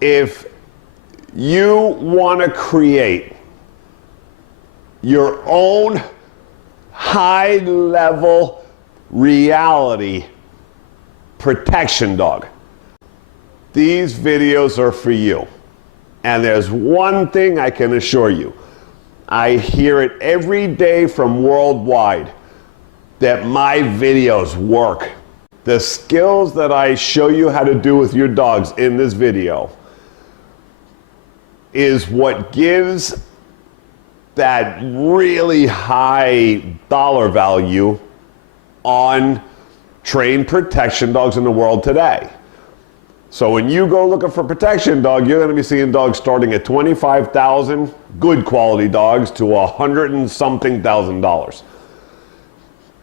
If you want to create your own high-level reality protection dog, these videos are for you. And there's one thing I can assure you. I hear it every day from worldwide that my videos work. The skills that I show you how to do with your dogs in this video is what gives that really high dollar value on trained protection dogs in the world today. So when you go looking for protection dog, you're going to be seeing dogs starting at $25,000, good quality dogs, to $100 and something thousand.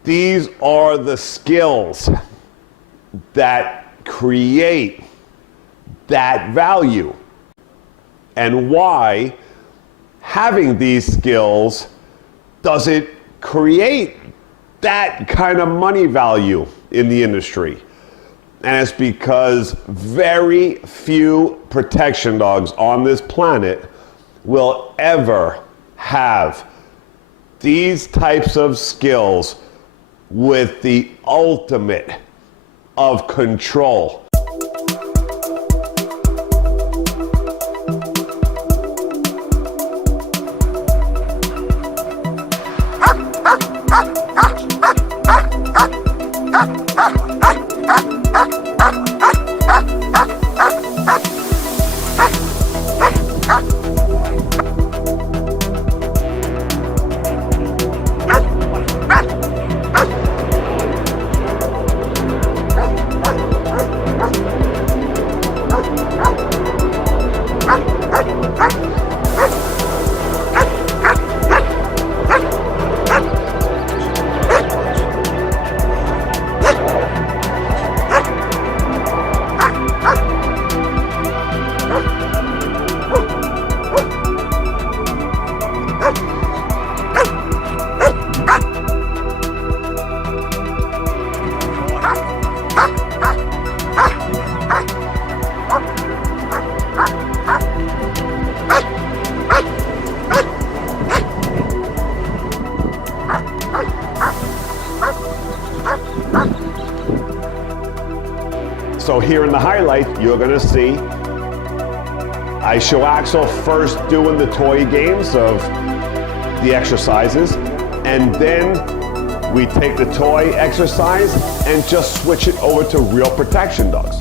These are the skills that create that value, and why having these skills doesn't create that kind of money value in the industry. And it's because very few protection dogs on this planet will ever have these types of skills with the ultimate of control. So here in the highlight, you're gonna see I show Axel first doing the toy games of the exercises, and then we take the toy exercise and just switch it over to real protection dogs.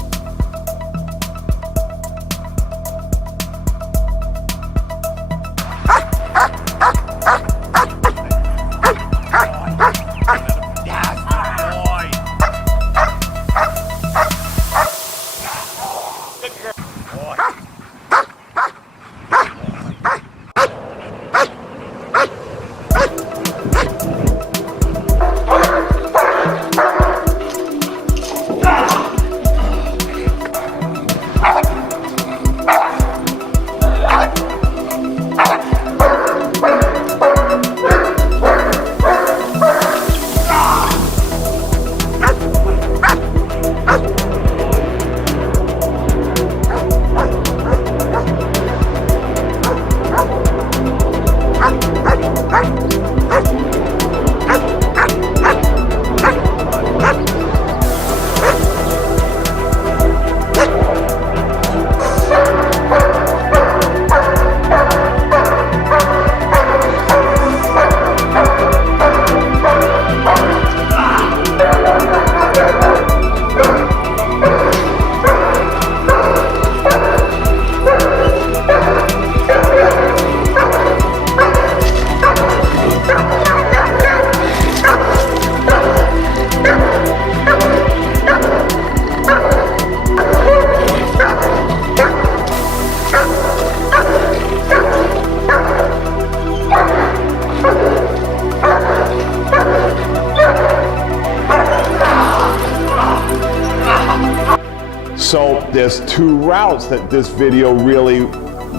So there's two routes that this video really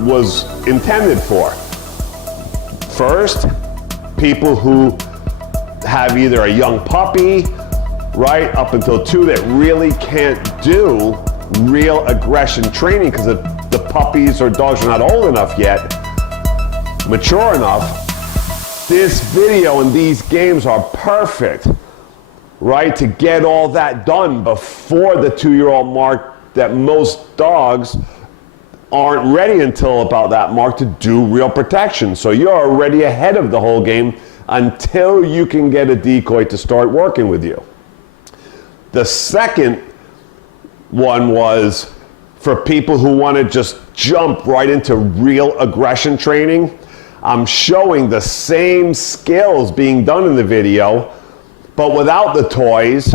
was intended for. First, people who have either a young puppy, right, up until 2, that really can't do real aggression training because of the puppies or dogs are not old enough yet, mature enough, this video and these games are perfect, right, to get all that done before the 2-year-old mark, that most dogs aren't ready until about that mark to do real protection. So you're already ahead of the whole game until you can get a decoy to start working with you. The second one was for people who want to just jump right into real aggression training. I'm showing the same skills being done in the video, but without the toys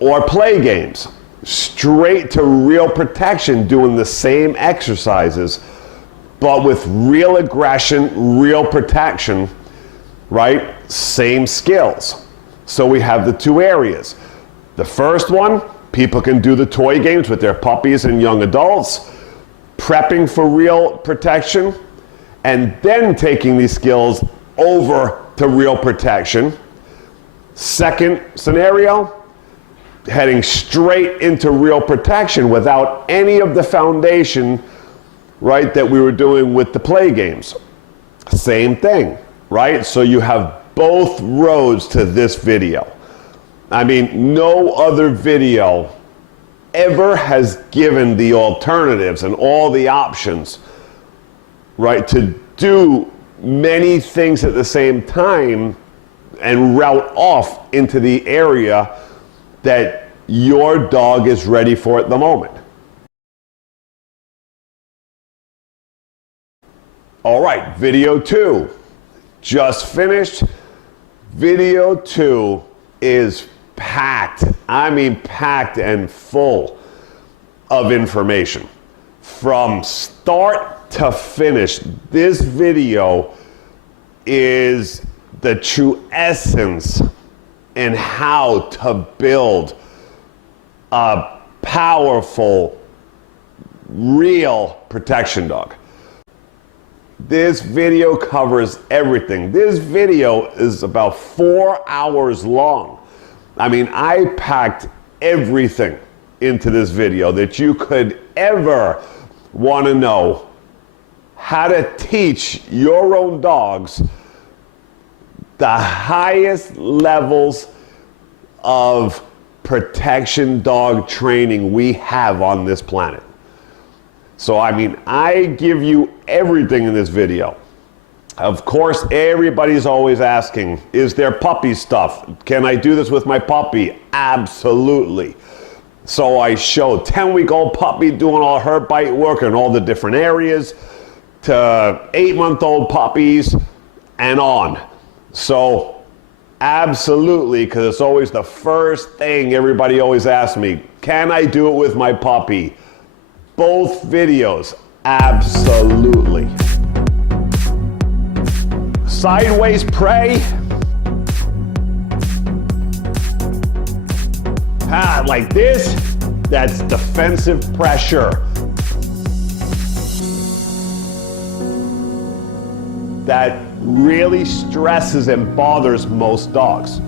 or play games. Straight to real protection, doing the same exercises, but with real aggression, real protection, right? Same skills. So we have the two areas. The first one, people can do the toy games with their puppies and young adults, prepping for real protection, and then taking these skills over to real protection. Second scenario, heading straight into real protection without any of the foundation, right, that we were doing with the play games. Same thing, right? So you have both roads to this video. I mean, no other video ever has given the alternatives and all the options, right, to do many things at the same time and route off into the area that your dog is ready for at the moment. All right, video 2, just finished. Video 2 is packed, I mean packed and full of information. From start to finish, this video is the true essence in how to build a powerful, real protection dog. This video covers everything. This video is about 4 hours long. I mean, I packed everything into this video that you could ever want to know how to teach your own dogs the highest levels of protection dog training we have on this planet. So, I mean, I give you everything in this video. Of course, everybody's always asking, is there puppy stuff? Can I do this with my puppy? Absolutely. So I show 10-week-old puppy doing all her bite work in all the different areas, to 8-month-old puppies and on. So absolutely, because it's always the first thing everybody always asks me, can I do it with my puppy? Both videos, absolutely. Sideways prey. Like this, that's defensive pressure. That really stresses and bothers most dogs.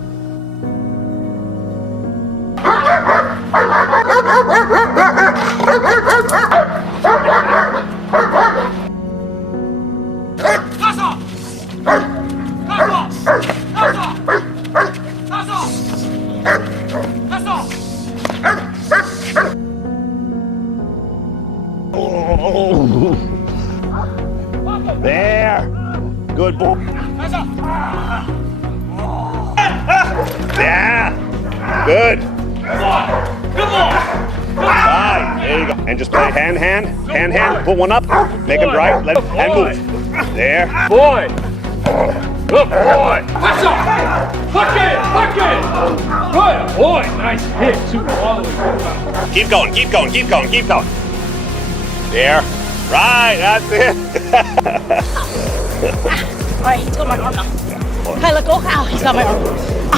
There. Good boy. Yeah. Good. Good boy. Right. There you go. And just play hand. Put one up. Make him dry. Let him and move. There. Boy. Good boy. Watch out. Hook it. Good boy. Nice hit. Super all the way. Keep going. There. Right. That's it. All right, he's got my arm now. Okay, let go. Ow, he's got my arm. Ow.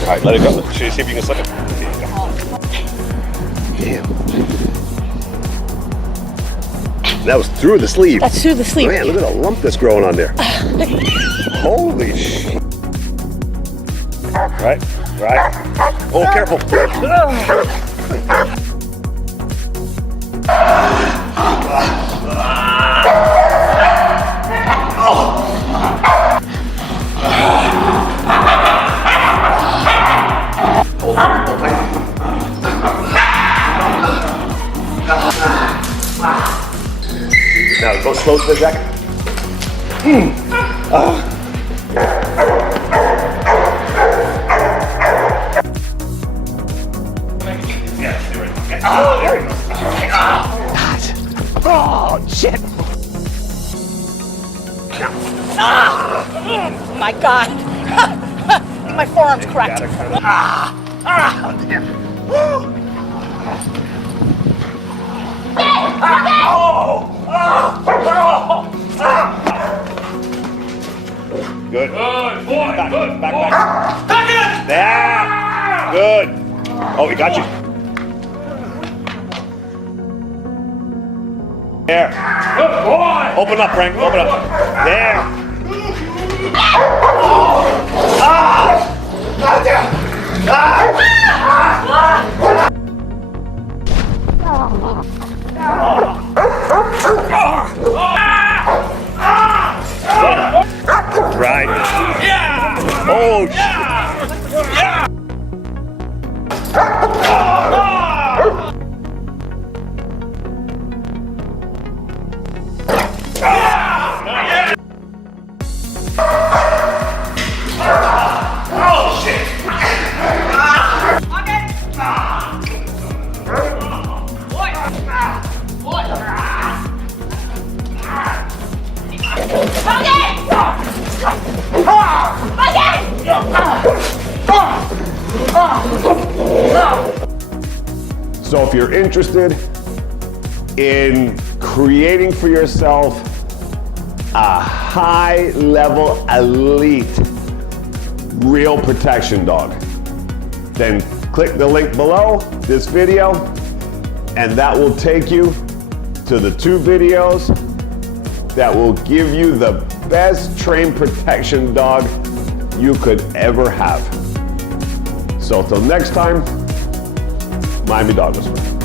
All right, let it go. See if you can slip it. Damn. That was through the sleeve. That's through the sleeve. Man, look at the lump that's growing on there. Holy shit. Right. Oh, careful. Now go slow to the deck. Oh, shit. Oh my God. My forearm's cracked. Good. Good boy. Good Back, boy. back. There. Good. Oh, we got you. There. Good boy. Open up, Frank. Open up. There. Right. Yeah. Oh, So if you're interested in creating for yourself a high-level elite real protection dog, then click the link below this video and that will take you to the 2 videos that will give you the best trained protection dog you could ever have. So till next time, Miami Dog Whisperer.